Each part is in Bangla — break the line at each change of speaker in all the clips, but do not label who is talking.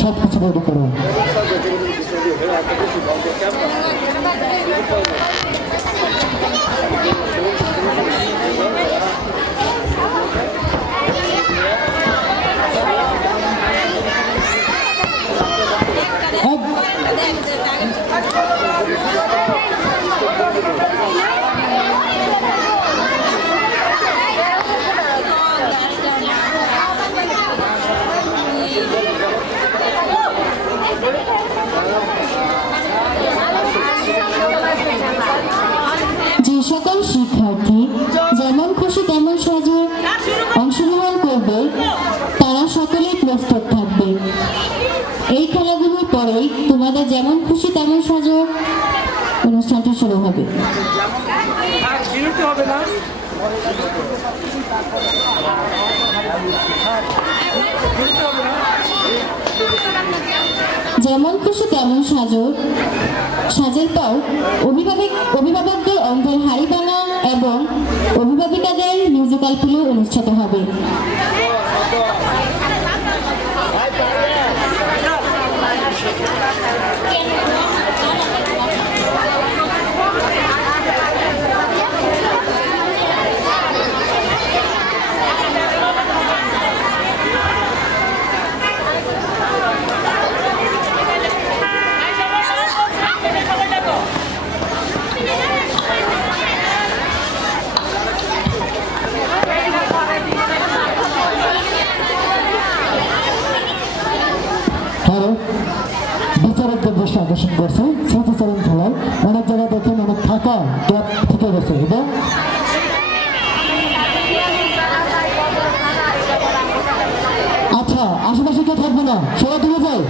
সব কিছু রেডি করো Thank
যে সকল শিক্ষার্থী যেমন খুশি তেমন সাজে অংশগ্রহণ করবে, তারা সকলেই প্রস্তুত থাকবে। এই খেলাগুলোর পরেই তোমাদের যেমন খুশি তেমন সাজো অনুষ্ঠানটি শুরু হবে।
না
যেমন খুশি তেমন সাজো সাজের পর অভিভাবক অভিভাবকদের অন্ধের হাড়ি ভাঙা এবং অভিভাবিকাদের মিউজিক্যাল প্লে অনুষ্ঠিত হবে।
না সবাই দূরে যায়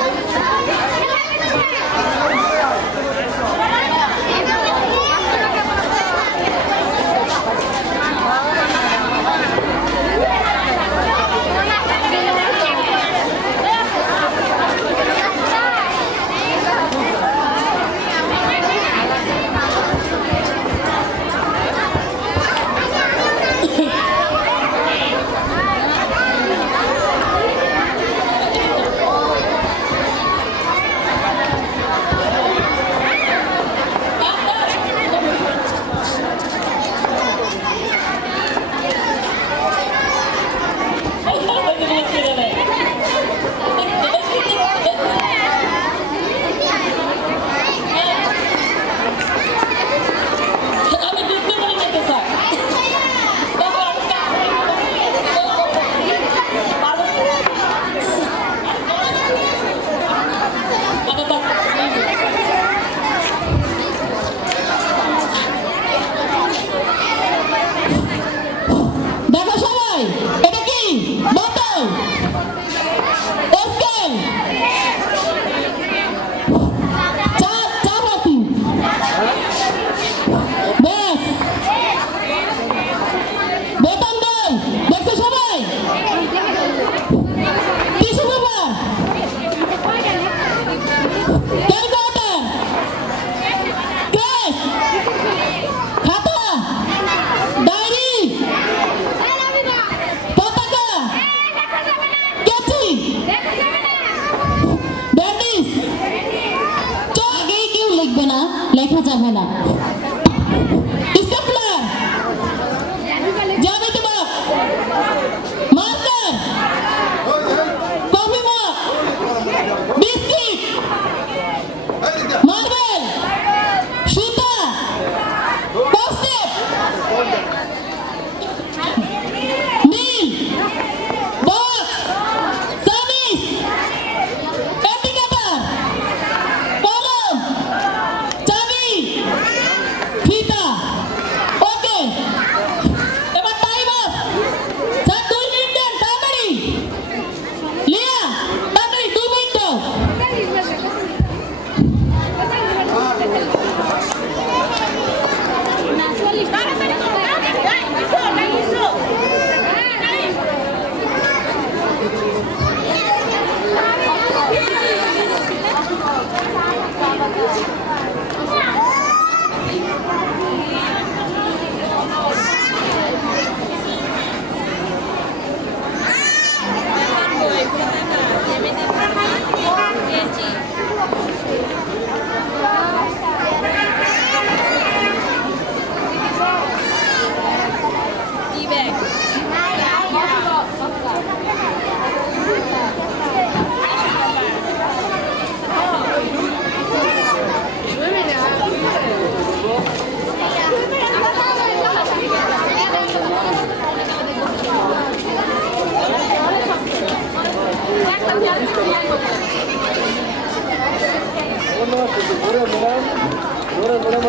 Yeah.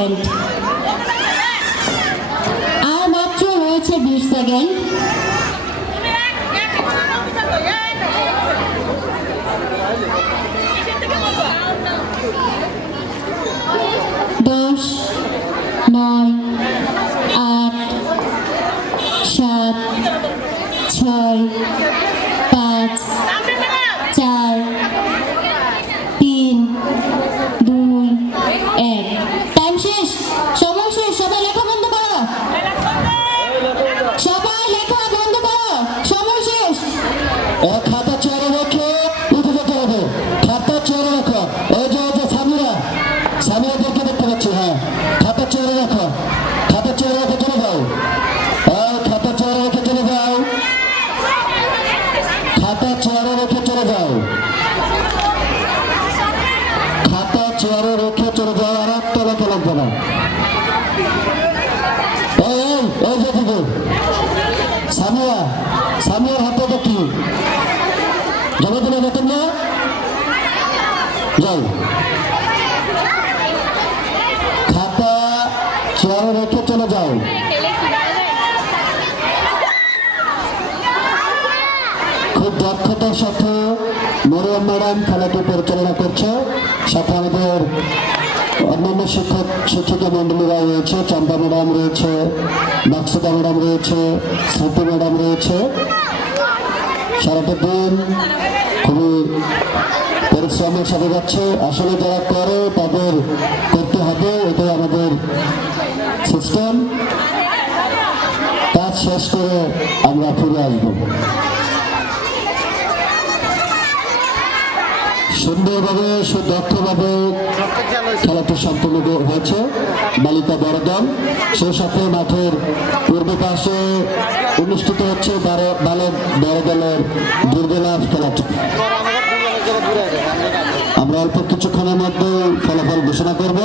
감사합니다. That's what শিক্ষক, শিক্ষিকা মন্ডলীরা রয়েছে, চম্পা ম্যাডাম রয়েছে মাকসুদা ম্যাডাম রয়েছে, স্মৃতি ম্যাডাম রয়েছে। সারাটা দিন খুবই পরিশ্রমের সাথে যাচ্ছে। আসলে যারা করে, তাদের করতে হবে, এটাই আমাদের সিস্টেম কাজ শেষ করে আমরা ফিরে আসব। সুন্দরভাবে, সুদক্ষভাবে খেলাটি সম্পূর্ণ হয়েছে। বালিকা বড় দল সেই সাথে মাঠের পূর্ব পাশে অনুষ্ঠিত হচ্ছে বালক বড় দুর্গলাভ খেলাটি। আমরা অল্প কিছুক্ষণের মধ্যে ফলাফল ঘোষণা করব।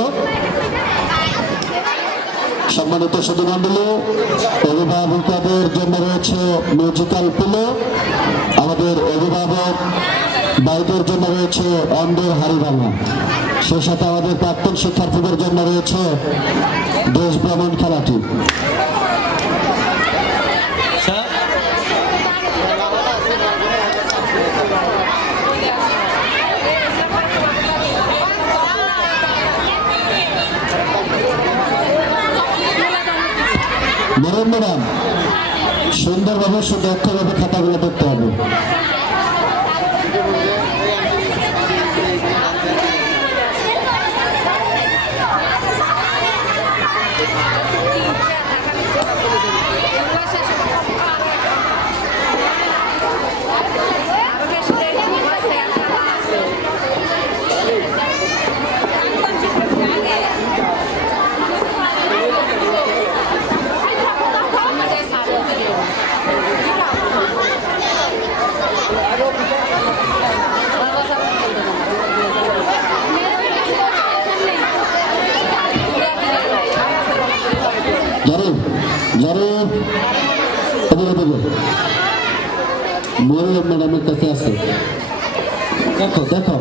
সম্মানিত সুধী মন্ডলী অভিভাবকদের জন্য রয়েছে মিউজিক্যাল পিলো। আমাদের অভিভাবক ভাইদের জন্য রয়েছে অন্ধের হারিভাঙা সেই সাথে আমাদের প্রাক্তন শিক্ষার্থীদের জন্য রয়েছে দেশ ভ্রমণ খেলাটি। মরণ ম্যাডাম সুন্দরভাবে সুদক্ষভাবে খাতাগুলো করতে হবে। মরিয়ম ম্যাডামের কাছে আছে। দেখো দেখো।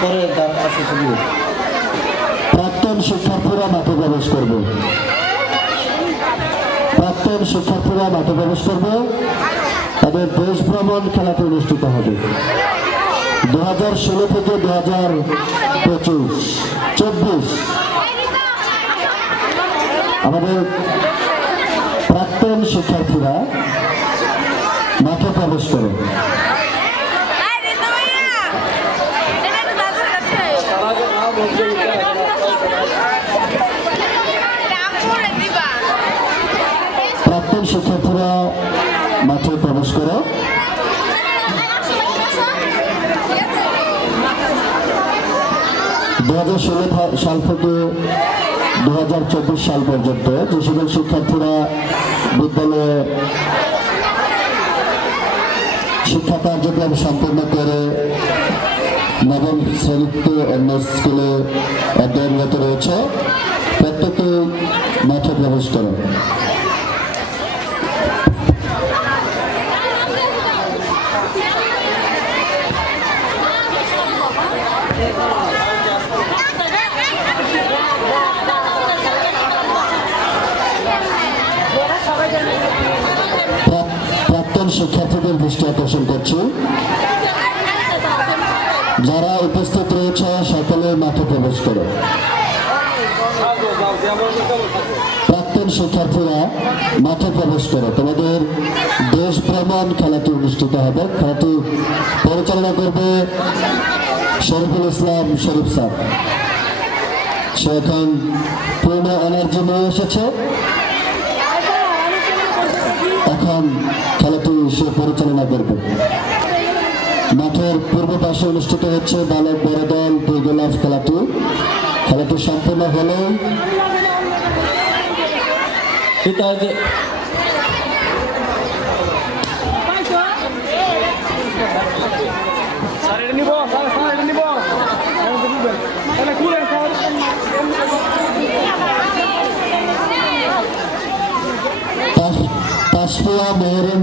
পরে তার চলিয়ে
প্রাক্তন শিক্ষার্থীরা মাঠে প্রবেশ করবে। প্রাক্তন শিক্ষার্থীরা মাঠে প্রবেশ করবে। তাদের দেশ ভ্রমণ খেলাতে অনুষ্ঠিত হবে। দু হাজার ষোলো থেকে দু হাজার পঁচিশ, চব্বিশ। আমাদের প্রাক্তন শিক্ষার্থীরা মাঠে প্রবেশ করে প্রাক্তন শিক্ষার্থীরা মাঠে প্রবেশ করে। দু হাজার ষোলো সাল থেকে দু হাজার চব্বিশ সাল পর্যন্ত যে সকল শিক্ষার্থীরা বিদ্যালয়ে শিক্ষা কার্যক্রম সম্পন্ন করে নবম শ্রেণীতে অন্য স্কুলে অধ্যয়নরত রয়েছে। প্রত্যেকেই মাঠে প্রবেশ করে। শিক্ষার্থীদের দৃষ্টি আকর্ষণ করছি। যারা উপস্থিত রয়েছে, সকলে মাঠে প্রবেশ করে। প্রাক্তন শিক্ষার্থীরা মাঠে প্রবেশ করে। তোমাদের দেশ ভ্রমণ খেলাটি অনুষ্ঠিত হবে। খেলাটি পরিচালনা করবে শরীফুল ইসলাম শরীফ স্যার। সে এখন পূর্ণ এনার্জি নিয়ে এসেছে। এখন খেলাটি সে পরিচালনা করবে। মাঠের পূর্ব পাশে অনুষ্ঠিত হচ্ছে বালক বড় দল দুই গোলাপ খেলাটি। খেলাটি সম্পূর্ণ হলে
সেটা যে
স্যার এটা নিব স্যার স্যার এটা নিব এটা খুলেন স্যার
তাস- তাসফিয়া মেহরুন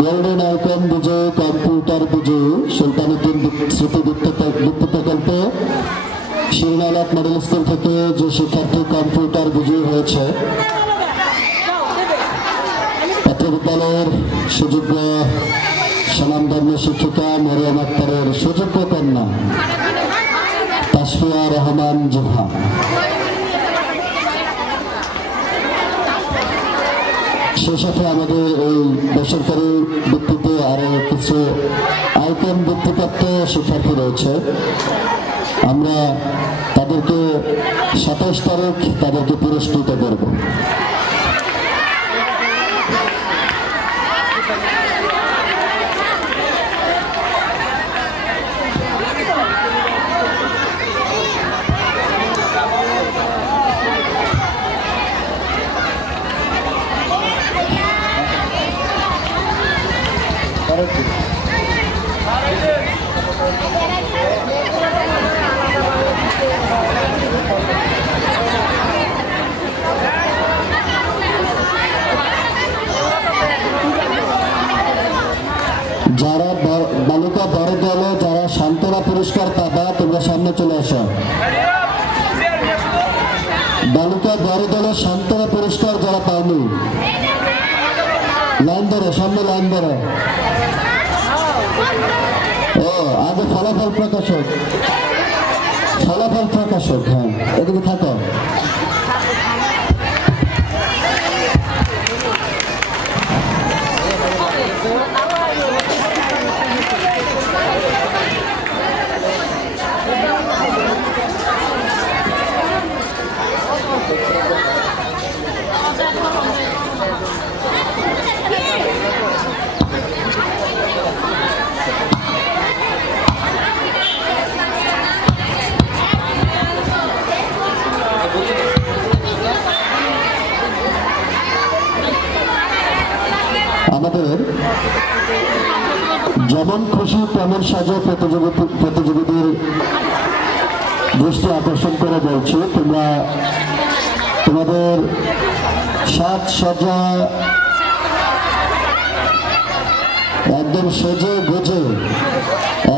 গোল্ডেন আইকন বিজয়ী, কম্পিউটার বিজয়ী সুলতানুদ্দিন স্মৃতি বৃত্ত প্রকল্প শিরনালাত মডেল স্কুল থেকে যে শিক্ষার্থী কম্পিউটার বিজয়ী হয়েছে। বিদ্যালয়ের সুযোগ্য সমানধর্ম শিক্ষিকা মরিয়ম আক্তারের সুযোগ্য কন্যা তাসফিয়া রহমান জোহা। সেই সাথে আমাদের এই বেসরকারি ভিত্তিতে আরও কিছু আইকন ভিত্তিপ্রাপ্ত শিক্ষার্থী রয়েছে। আমরা তাদেরকে সাতাশ তারিখ তাদেরকে পুরস্কৃত করব যারা ব- বালিকা বড় দলে যারা সান্ত্বনা পুরস্কার পাবা তোমরা সামনে চলে আসা। বালিকা বড় দলে সান্ত্বনা পুরস্কার যারা পাওনি লাইন ধরো, সামনে লাইন ধরো। ও, আগে ফলাফল প্রকাশক। ফলাফল প্রকাশক হ্যাঁ এদিকে থাকো। প্রতিযোগীদের দৃষ্টি আকর্ষণ করে বলছি, তোমরা তোমাদের সাজ সজা একদম সেজে গুজে,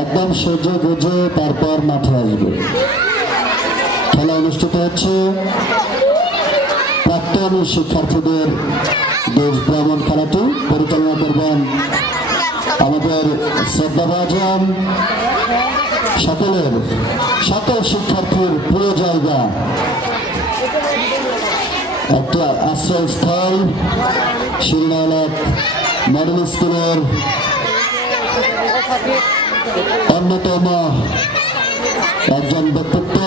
একদম সেজে গুজে তারপর মাঠে আসবে। খেলা অনুষ্ঠিত হচ্ছে। প্রাক্তন শিক্ষার্থীদের দেশ ভ্রমণ খেলাটি পরিচালনা করবেন আমাদের শ্রদ্ধাভাজন সকলের সকল শিক্ষার্থীর প্রিয় জায়গা। একটা আশ্রয়স্থল শিলনায়ক মডেল স্কুলের অন্যতম একজন ব্যক্তিত্ব,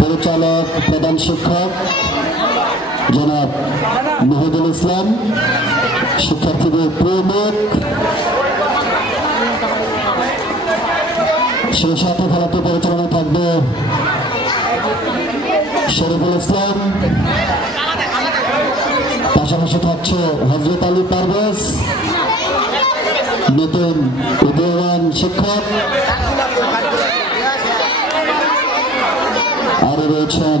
পরিচালক, প্রধান শিক্ষক। জনাব মেহেদুল ইসলাম, শিক্ষার্থীদের প্রমুখ মুখ। সেই সাথে খেলাটি পরিচালনা থাকবে শরীফুল ইসলাম। পাশাপাশি থাকছে হজরত আলী পারভেজ, নতুন উদীয়মান শিক্ষক। আরও রয়েছেন